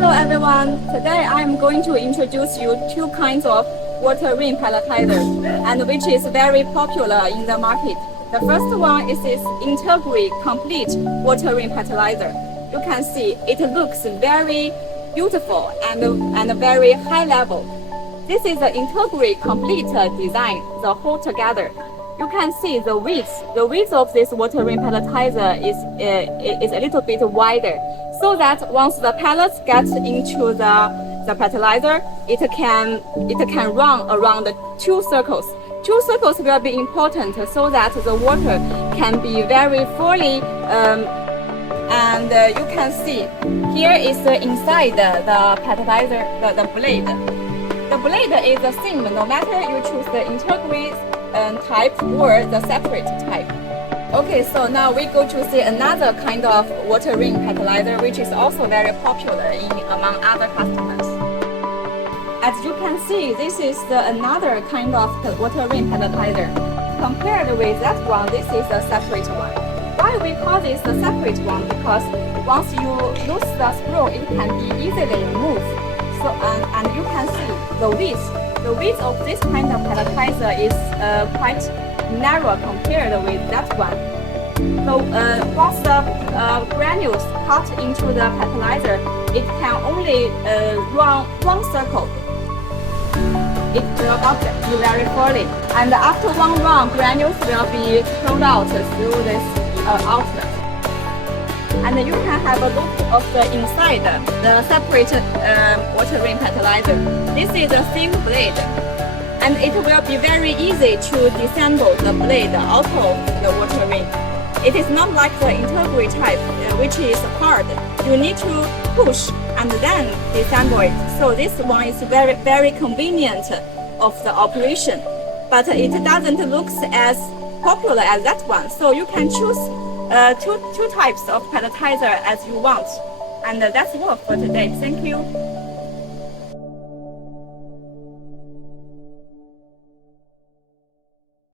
Hello everyone, today I am going to introduce you two kinds of water ring pelletizer and which is very popular in the market. The first one is this integrate complete water ring pelletizer. You can see it looks very beautiful and very high level. This is the integrate complete design, the whole together. You can see the width of this water ring pelletizer is a little bit wider, so that once the pellets get into the pelletizer, it can run around two circles. Two circles will be important so that the water can be very fully and you can see here is inside the pelletizer, the blade. The blade is the same no matter you choose the integrate type or the separate type. Okay, so now we go to see another kind of water ring pelletizer which is also very popular among other customers. As you can see, this is another kind of water ring pelletizer. Compared with that one, this is a separate one. Why we call this the separate one? Because once you lose the screw, it can be easily removed. So and you can see the width. The width of this kind of pelletizer is quite narrow compared with that one. So once the granules cut into the pelletizer, it can only run one circle. It will not be very fully. And after one run, granules will be thrown out through this outlet. And you can have a look of the inside, the separate water ring pelletizer. This is a thin blade, and it will be very easy to disassemble the blade out of the water ring. It is not like the integrate type, which is hard. You need to push and then disassemble it. So this one is very convenient of the operation, but it doesn't look as popular as that one. So you can choose two types of pelletizer as you want. And that's all for today. Thank you.